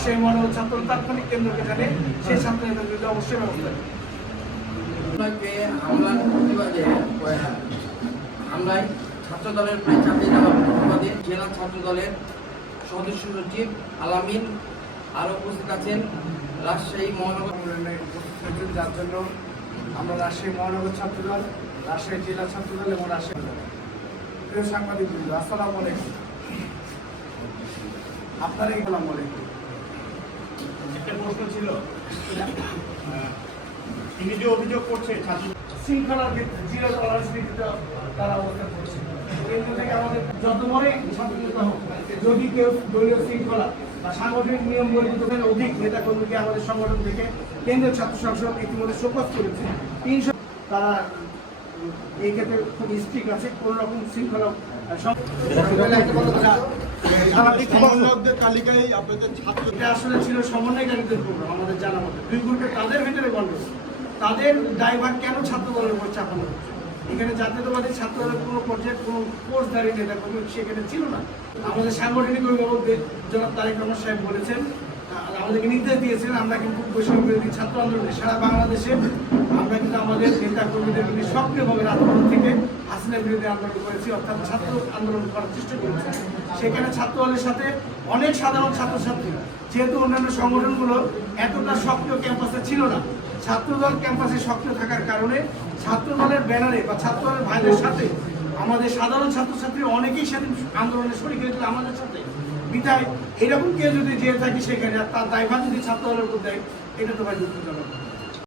রাজশাহী মহানগর ছাত্র তাৎক্ষণিক কেন্দ্রকে জানে সেই ছাত্র নেতাদের বিরুদ্ধে অবশ্যই ব্যবস্থা নেবে। হামলার প্রতিবাদে হামলায় ছাত্র দলের প্রায় চাপিয়ে দেওয়ার প্রতিবাদে জেলা ছাত্র দলের সদস্য সচিব আলামিন আরও উপস্থিত আছেন রাজশাহী মহানগর। যার জন্য আমরা রাজশাহী মহানগর ছাত্রদল, রাজশাহী জেলা ছাত্রদল এবং রাজশাহী প্রিয় সাংবাদিক বৃন্দ, আসসালামু আলাইকুম। আপনারা আসসালামু আলাইকুম। একটা প্রশ্ন ছিল, তিনি যে অভিযোগ করছে শৃঙ্খলার ক্ষেত্রে জিরো টলারেন্স নীতিতে তারা অবস্থান করছে। কেন্দ্র থেকে আমাদের যত বড় ছাত্রনেতা হোক, যদি কেউ দলীয় শৃঙ্খলা বা সাংগঠনিক নিয়ম বহির্ভূত অধিক নেতা কর্মীকে আমাদের সংগঠন থেকে কেন্দ্রীয় ছাত্র সংসদ ইতিমধ্যে শোকজ করেছে। 300 তারা এই ক্ষেত্রে খুব স্ট্রিক্ট আছে, কোন রকম শৃঙ্খলা তালিকায় আপনাদের ছাত্র এটা আসলে ছিল সমন্বয়কারীদের প্রোগ্রাম। আমাদের জানা মতো 2 গ্রুপে তাদের ভিতরে গণ্ডগোল, তাদের দায়ভার কেন ছাত্র দলের উপর চাপানো হচ্ছে? এখানে জাতীয়তাবাদী ছাত্র দলের কোনো পর্যায়ে কোনো কোর্সধারী নেতা কর্মী সেখানে ছিল না। আমাদের সাংগঠনিক অভিভাবকদের জনাব তারেক রহমান সাহেব বলেছেন, আমাদেরকে নির্দেশ দিয়েছেন, আমরা কিন্তু বৈষম্য বিরোধী ছাত্র আন্দোলনে সারা বাংলাদেশে আমরা কিন্তু আমাদের নেতা কর্মীদের কিন্তু সক্রিয়ভাবে আন্দোলন থেকে হাসিনার বিরুদ্ধে আন্দোলন করেছি, অর্থাৎ ছাত্র আন্দোলন করার চেষ্টা করেছি। সেখানে ছাত্র দলের সাথে অনেক সাধারণ ছাত্রছাত্রী, যেহেতু অন্যান্য সংগঠনগুলো এতটা সক্রিয় ক্যাম্পাসে ছিল না, ছাত্রদল ক্যাম্পাসে সক্রিয় থাকার কারণে ছাত্রদলের ব্যানারে বা ছাত্রদলের ভাইদের সাথে আমাদের সাধারণ ছাত্রছাত্রী অনেকেই সেদিন আন্দোলনে শরিক হয়েছিল আমাদের সাথে। বিধায় এরকম কেউ যদি যেয়ে থাকি সেখানে তার দায়ভার যদি ছাত্রদলের উপর দেয়, এটা তো ভাই দুঃখজনক।